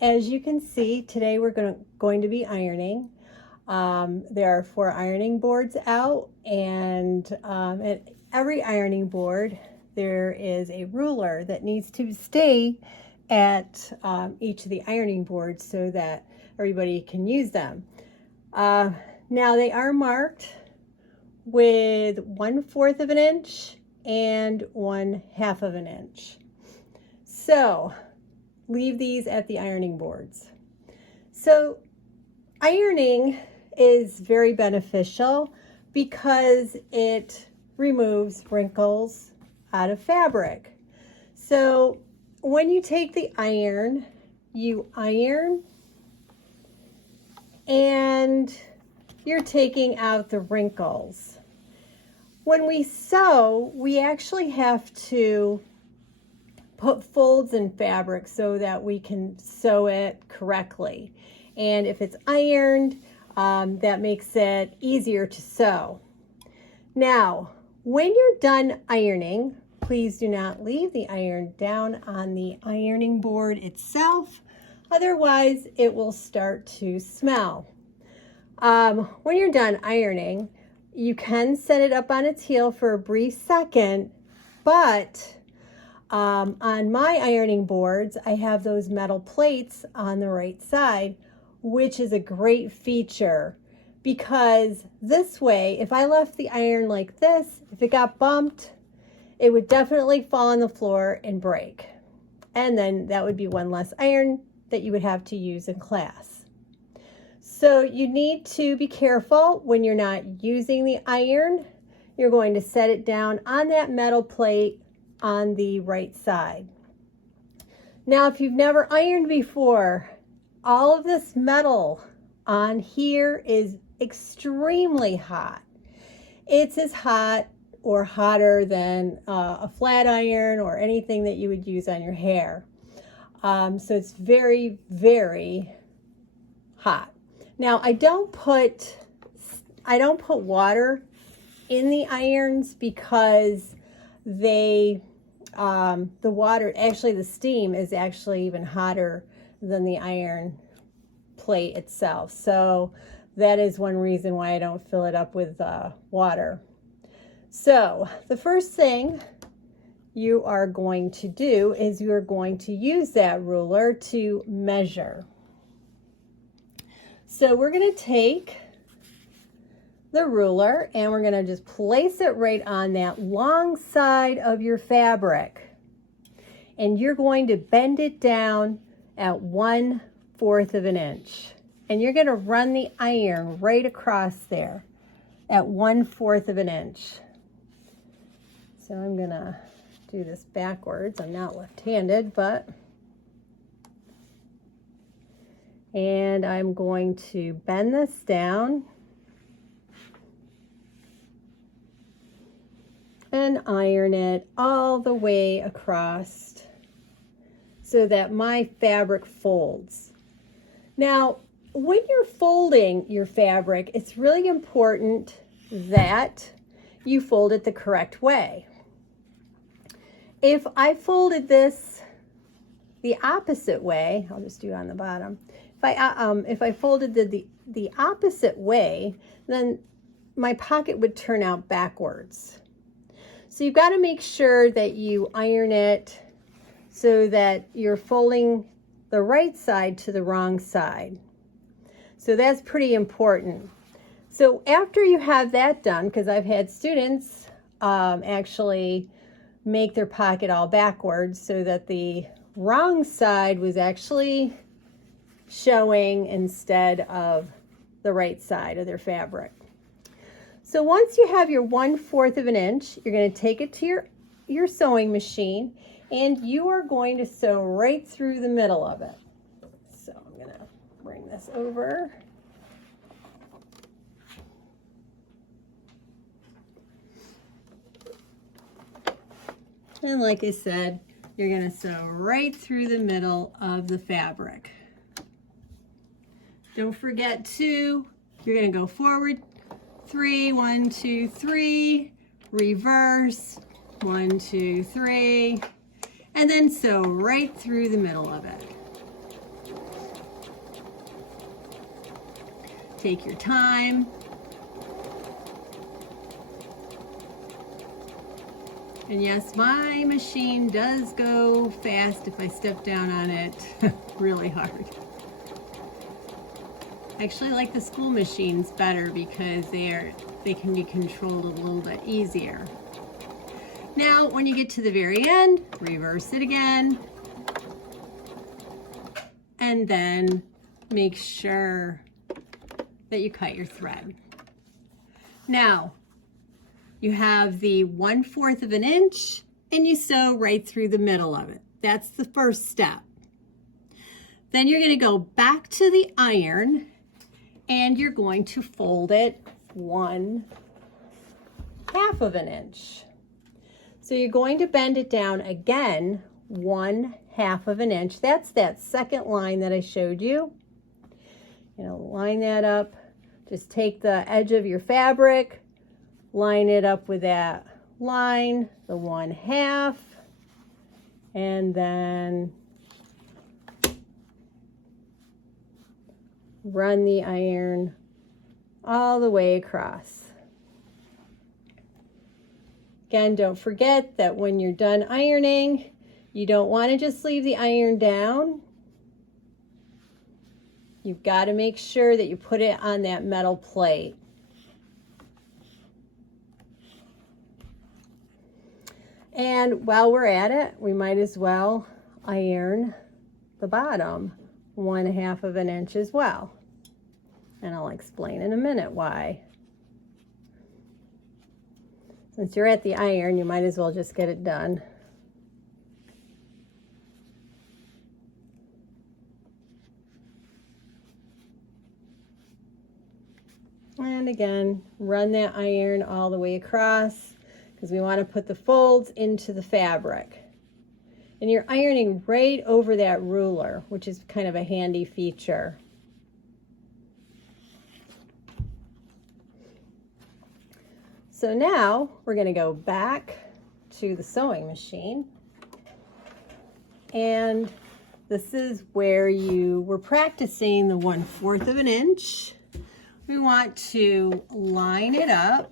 as you can see, today we're going to be ironing. There are 4 ironing boards out, and at every ironing board there is a ruler that needs to stay at each of the ironing boards so that everybody can use them. Now they are marked with 1/4 of an inch and 1/2 of an inch. So leave these at the ironing boards. So ironing is very beneficial because it removes wrinkles out of fabric. So when you take the iron, you iron and you're taking out the wrinkles. When we sew, we actually have to put folds in fabric so that we can sew it correctly. And if it's ironed, that makes it easier to sew. Now, when you're done ironing, please do not leave the iron down on the ironing board itself. Otherwise, it will start to smell. When you're done ironing, you can set it up on its heel for a brief second, but on my ironing boards, I have those metal plates on the right side, which is a great feature because this way, if I left the iron like this, if it got bumped, it would definitely fall on the floor and break. And then that would be one less iron that you would have to use in class. So you need to be careful when you're not using the iron. You're going to set it down on that metal plate on the right side. Now, if you've never ironed before, all of this metal on here is extremely hot. It's as hot or hotter than a flat iron or anything that you would use on your hair. So it's very, very hot. Now, I don't put water in the irons because the water, actually the steam is actually even hotter than the iron plate itself. So that is one reason why I don't fill it up with water. So the first thing you are going to do is you are going to use that ruler to measure. So we're going to take the ruler and we're going to just place it right on that long side of your fabric. And you're going to bend it down at 1/4 of an inch. And you're going to run the iron right across there at 1/4 of an inch. So I'm going to do this backwards. I'm not left-handed, but... And I'm going to bend this down and iron it all the way across so that my fabric folds. Now, when you're folding your fabric, it's really important that you fold it the correct way. If I folded this the opposite way, I'll just do it on the bottom. If I folded the opposite way, then my pocket would turn out backwards. So you've got to make sure that you iron it so that you're folding the right side to the wrong side. So that's pretty important. So after you have that done, because I've had students actually make their pocket all backwards so that the wrong side was actually showing instead of the right side of their fabric. So once you have your 1/4 of an inch, you're going to take it to your sewing machine and you are going to sew right through the middle of it. So I'm going to bring this over. And like I said, you're going to sew right through the middle of the fabric. Don't forget to, you're going to go forward 3, 1, 2, 3, reverse 1, 2, 3, and then sew right through the middle of it. Take your time. And yes, my machine does go fast if I step down on it really hard. I actually like the school machines better because they can be controlled a little bit easier. Now, when you get to the very end, reverse it again. And then make sure that you cut your thread. Now, you have the 1/4 of an inch and you sew right through the middle of it. That's the first step. Then you're going to go back to the iron and you're going to fold it 1/2 of an inch. So you're going to bend it down again 1/2 of an inch. That's that second line that I showed you. You know, line that up. Just take the edge of your fabric, line it up with that line, the 1/2, and then run the iron all the way across. Again, don't forget that when you're done ironing, you don't want to just leave the iron down. You've got to make sure that you put it on that metal plate. And while we're at it, we might as well iron the bottom 1/2 of an inch as well. And I'll explain in a minute why. Since you're at the iron, you might as well just get it done. And again, run that iron all the way across because we want to put the folds into the fabric. And you're ironing right over that ruler, which is kind of a handy feature. So now we're going to go back to the sewing machine. And this is where you were practicing the 1/4 of an inch. We want to line it up.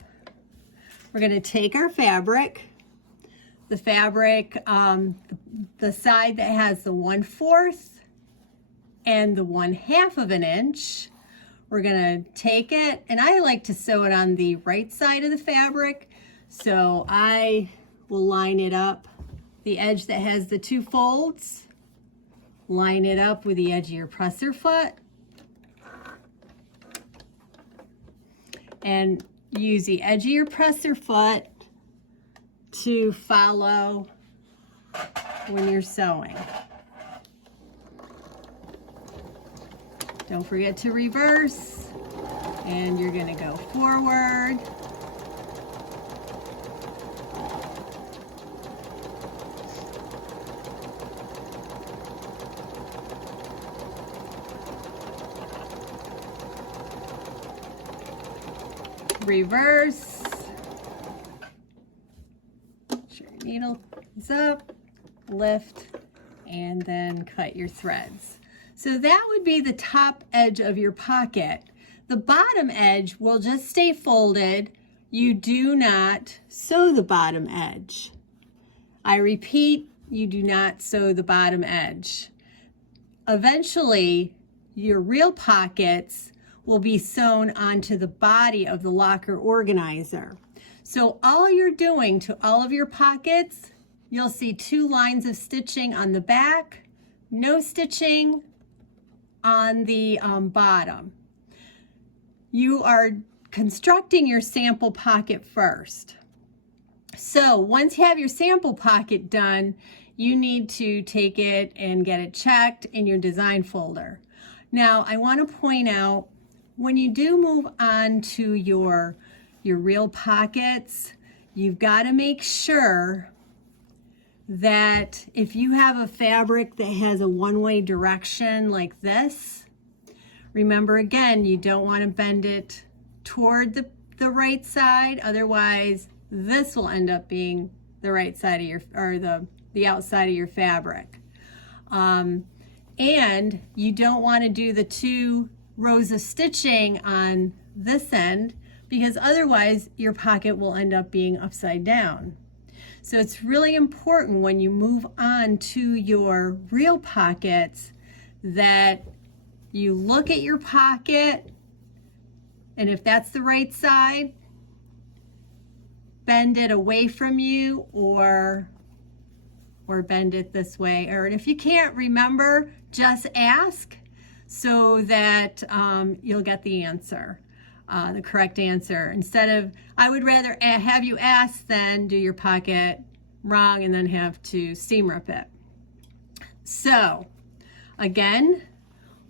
We're going to take our fabric, the fabric, the side that has the 1/4 and the 1/2 of an inch. We're going to take it, and I like to sew it on the right side of the fabric, so I will line it up, the edge that has the 2 folds, line it up with the edge of your presser foot, and use the edge of your presser foot to follow when you're sewing. Don't forget to reverse, and you're going to go forward. Reverse. Make sure your needle is up, lift, and then cut your threads. So that would be the top edge of your pocket. The bottom edge will just stay folded. You do not sew the bottom edge. I repeat, you do not sew the bottom edge. Eventually, your real pockets will be sewn onto the body of the locker organizer. So all you're doing to all of your pockets, you'll see 2 lines of stitching on the back, no stitching on the bottom. You are constructing your sample pocket first. So once you have your sample pocket done, you need to take it and get it checked in your design folder. Now, I want to point out, when you do move on to your real pockets, you've got to make sure that if you have a fabric that has a one-way direction like this, remember again, you don't want to bend it toward the right side, otherwise this will end up being the right side of your, or the outside of your fabric. And you don't want to do the 2 rows of stitching on this end, because otherwise your pocket will end up being upside down. So it's really important when you move on to your real pockets that you look at your pocket, and if that's the right side, bend it away from you or bend it this way. Or if you can't remember, just ask so that you'll get the answer, the correct answer. Instead of, I would rather have you ask than do your pocket wrong and then have to seam rip it. So again,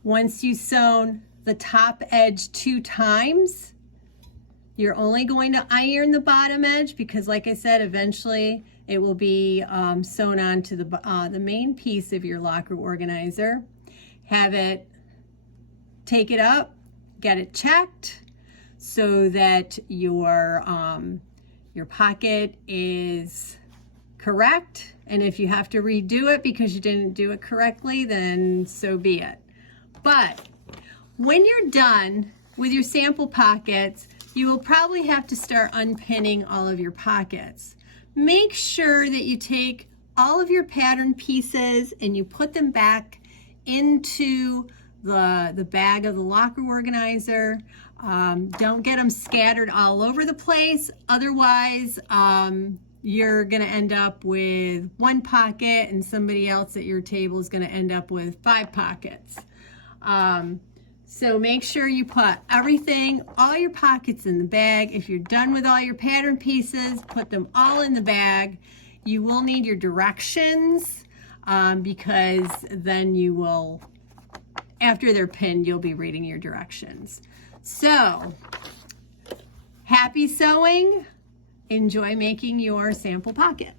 once you've sewn the top edge 2 times, you're only going to iron the bottom edge because, like I said, eventually it will be sewn onto the main piece of your locker organizer. Have it, take it up, get it checked so that your pocket is correct. And if you have to redo it because you didn't do it correctly, then so be it. But when you're done with your sample pockets, you will probably have to start unpinning all of your pockets. Make sure that you take all of your pattern pieces and you put them back into the bag of the locker organizer. Don't get them scattered all over the place. Otherwise, you're gonna end up with 1 pocket and somebody else at your table is gonna end up with 5 pockets. So make sure you put everything, all your pockets in the bag. If you're done with all your pattern pieces, put them all in the bag. You will need your directions because then you will, after they're pinned, you'll be reading your directions. So, happy sewing. Enjoy making your sample pocket.